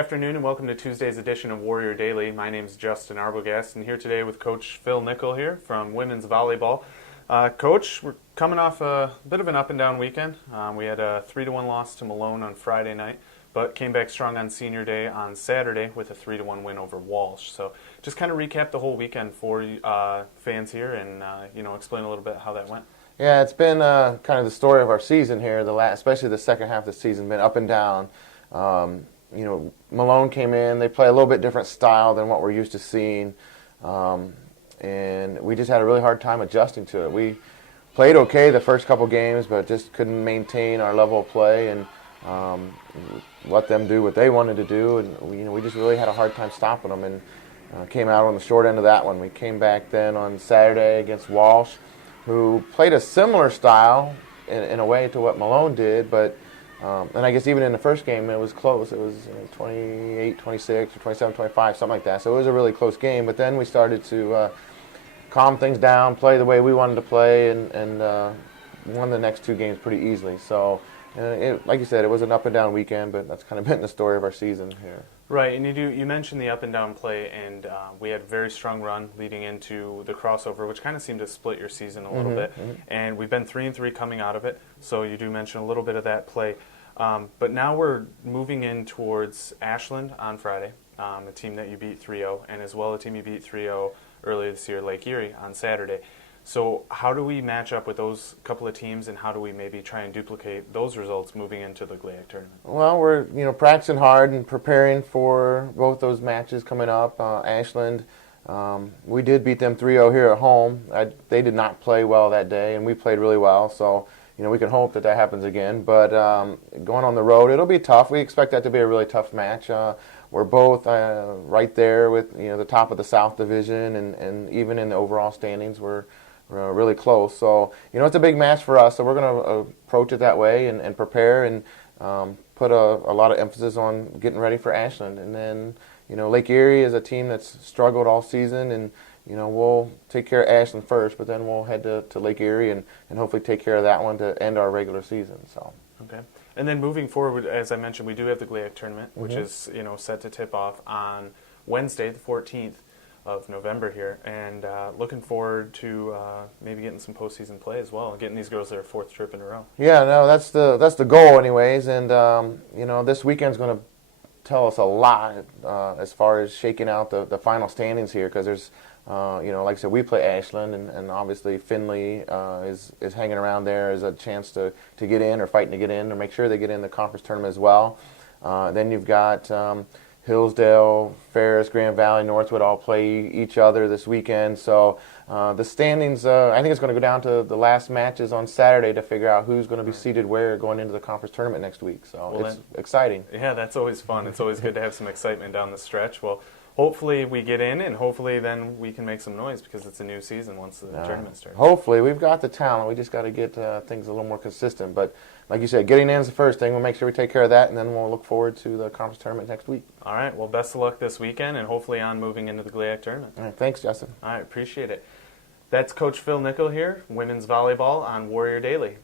afternoon and welcome to Tuesday's edition of Warrior Daily. My name is Justin Arbogast and here today with Coach Phil Nickel here from women's volleyball. Coach, we're coming off a bit of an up and down weekend. We had a 3-1 loss to Malone on Friday night, but came back strong on Senior Day on Saturday with a 3-1 win over Walsh. So just kind of recap the whole weekend for fans here and explain a little bit how that went. Yeah, it's been kind of the story of our season here. Especially the second half of the season, been up and down. Malone came in. They play a little bit different style than what we're used to seeing, and we just had a really hard time adjusting to it. We played okay the first couple games, but just couldn't maintain our level of play and let them do what they wanted to do. And we just really had a hard time stopping them, and came out on the short end of that one. We came back then on Saturday against Walsh, who played a similar style in a way to what Malone did, but and I guess even in the first game it was close. It was 28-26 or 27-25, something like that. So it was a really close game. But then we started to calm things down, play the way we wanted to play, and won the next two games pretty easily. So, like you said, it was an up and down weekend, but that's kind of been the story of our season here. Right, and you mentioned the up and down play, and we had a very strong run leading into the crossover, which kind of seemed to split your season a little bit. And we've been 3-3 coming out of it, so you do mention a little bit of that play. But now we're moving in towards Ashland on Friday, a team that you beat 3-0, and as well a team you beat 3-0 earlier this year, Lake Erie, on Saturday. So how do we match up with those couple of teams, and how do we maybe try and duplicate those results moving into the GLIAC tournament? Well, we're practicing hard and preparing for both those matches coming up. Ashland, we did beat them 3-0 here at home. They did not play well that day, and we played really well. So we can hope that happens again. But going on the road, it'll be tough. We expect that to be a really tough match. We're both right there with the top of the South Division, and even in the overall standings, we're really close. So it's a big match for us. So we're going to approach it that way and prepare and put a lot of emphasis on getting ready for Ashland. And then Lake Erie is a team that's struggled all season, and we'll take care of Ashland first, but then we'll head to Lake Erie and hopefully take care of that one to end our regular season. So. Okay. And then moving forward, as I mentioned, we do have the GLIAC tournament, which is set to tip off on Wednesday, the 14th of November here, and looking forward to maybe getting some postseason play as well, and getting these girls their fourth trip in a row. Yeah, no, that's the goal, anyways. And this weekend's going to tell us a lot as far as shaking out the final standings here, because there's like I said, we play Ashland, and obviously Findlay is hanging around there as a chance to get in, or fighting to get in, or make sure they get in the conference tournament as well. Then you've got Hillsdale, Ferris, Grand Valley, Northwood all play each other this weekend. So the standings, I think it's going to go down to the last matches on Saturday to figure out who's going to be seated where going into the conference tournament next week. So it's exciting. Yeah, that's always fun. It's always good to have some excitement down the stretch. Well, hopefully we get in, and hopefully then we can make some noise, because it's a new season once the tournament starts. Hopefully. We've got the talent. We just got to get things a little more consistent. But like you said, getting in is the first thing. We'll make sure we take care of that, and then we'll look forward to the conference tournament next week. All right. Well, best of luck this weekend, and hopefully on moving into the GLIAC tournament. All right. Thanks, Justin. All right. Appreciate it. That's Coach Phil Nickel here, women's volleyball on Warrior Daily.